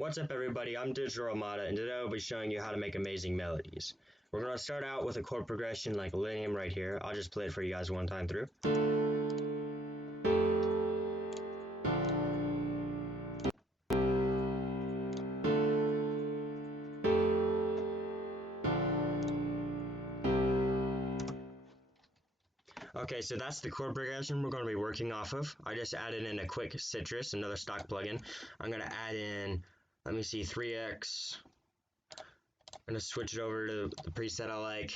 What's up everybody, I'm Digital Armada, and today I'll be showing you how to make amazing melodies. We're going to start out with a chord progression like EDM right here. I'll just play it for you guys one time through. Okay, so that's the chord progression we're going to be working off of. I just added in a quick citrus, another stock plugin. I'm going to add in, let me see, 3x. I'm going to switch it over to the preset I like.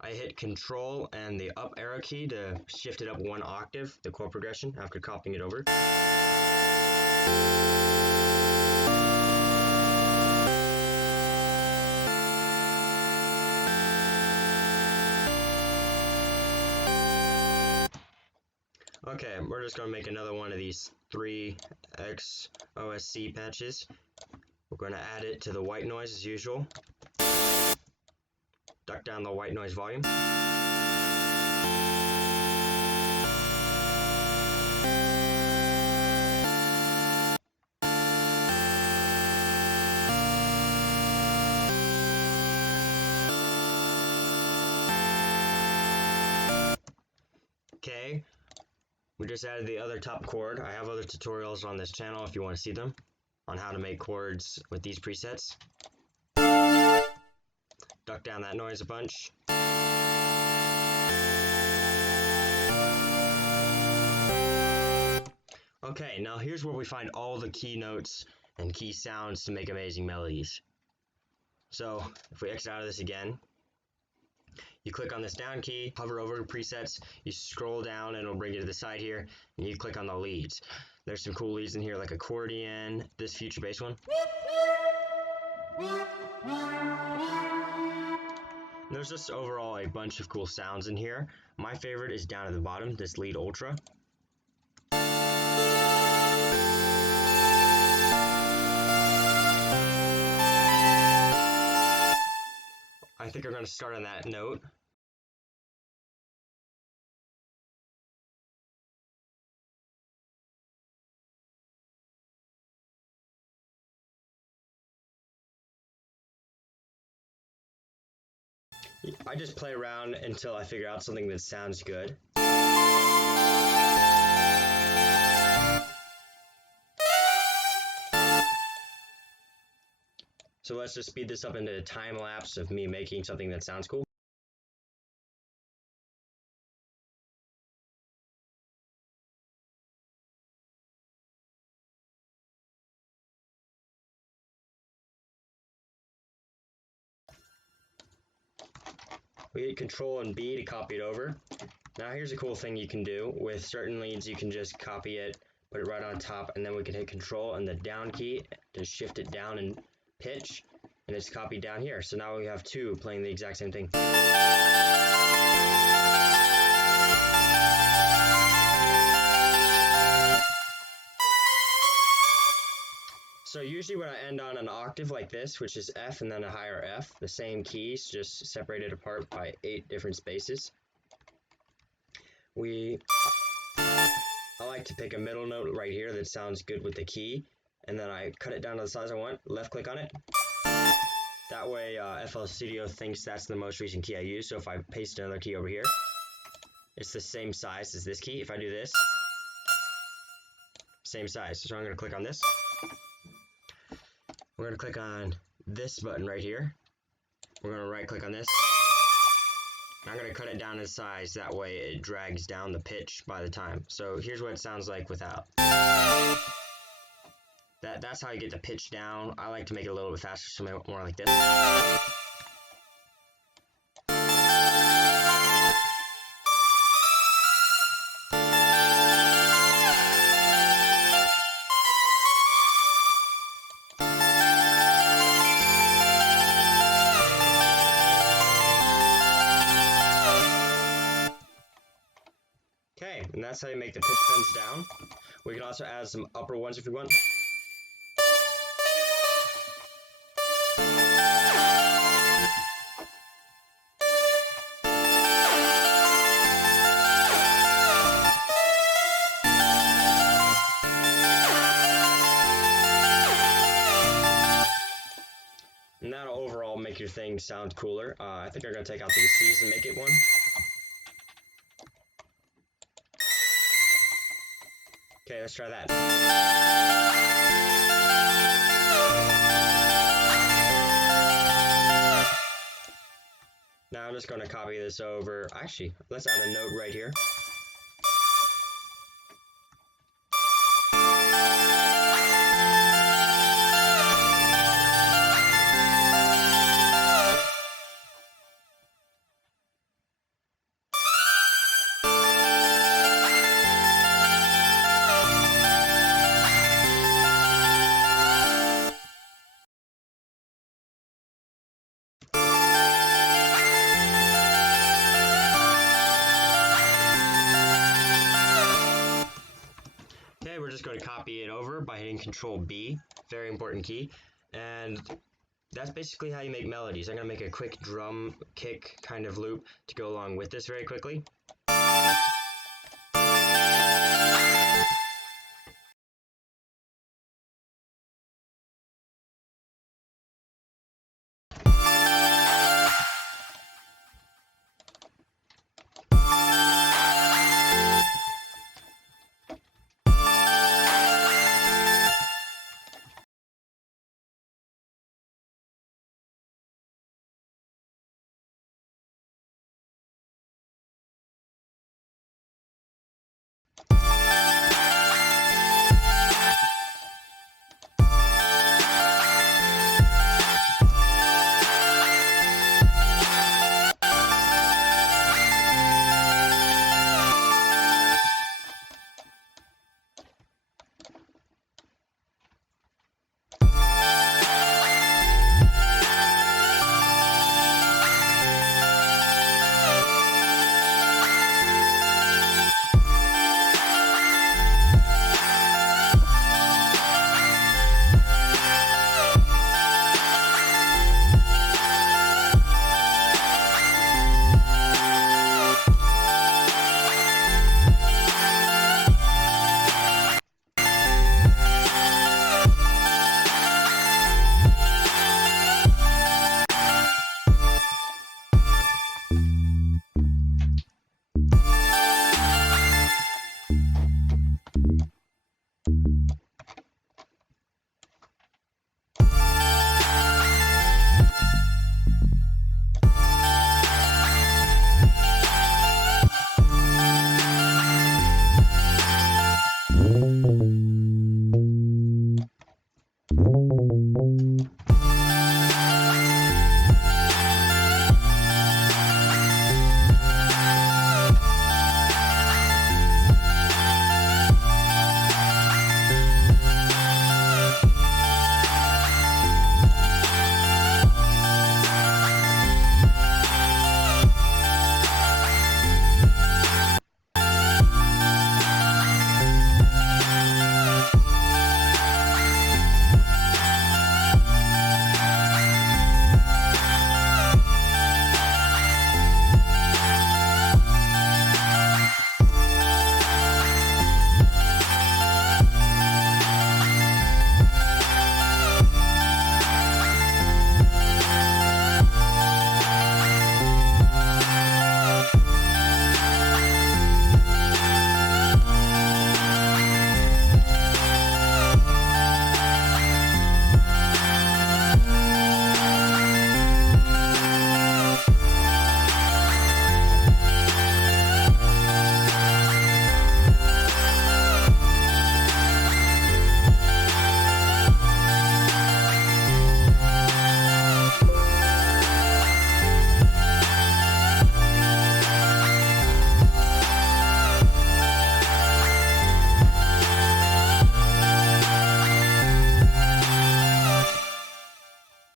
I hit Control and the up arrow key to shift it up one octave, the chord progression, after copying it over. Okay, we're just going to make another one of these 3x OSC patches. We're going to add it to the white noise as usual. Duck down the white noise volume. Okay, we just added the other top chord. I have other tutorials on this channel if you want to see them on how to make chords with these presets. Duck down that noise a bunch. Okay, now here's where we find all the key notes and key sounds to make amazing melodies. So if we exit out of this again, you click on this down key, hover over presets, you scroll down and it'll bring you to the side here, and you click on the leads. There's some cool leads in here like accordion, this future bass one. There's just overall a bunch of cool sounds in here. My favorite is down at the bottom, this lead ultra. I think we're going to start on that note. I just play around until I figure out something that sounds good. So let's just speed this up into a time lapse of me making something that sounds cool. We hit Control and B to copy it over. Now here's a cool thing you can do. With certain leads you can just copy it, put it right on top, and then we can hit Control and the down key to shift it down in pitch, and it's copied down here. So now we have two playing the exact same thing. So usually when I end on an octave like this, which is F and then a higher F, the same keys, just separated apart by 8 different spaces. I like to pick a middle note right here that sounds good with the key, and then I cut it down to the size I want, left click on it. That way FL Studio thinks that's the most recent key I use, so if I paste another key over here, it's the same size as this key. If I do this, same size. So I'm going to click on this. We're going to click on this button right here. We're going to right click on this. I'm going to cut it down in size, that way it drags down the pitch by the time. So here's what it sounds like without. That's how you get the pitch down. I like to make it a little bit faster, so more like this. Okay, and that's how you make the pitch bends down. We can also add some upper ones if you want. thing sound cooler. I think I'm going to take out these C's and make it one. Okay, let's try that. Now I'm just going to copy this over. Actually, let's add a note right here. Okay, we're just going to copy it over by hitting Control B, very important key, and that's basically how you make melodies. I'm going to make a quick drum kick kind of loop to go along with this very quickly.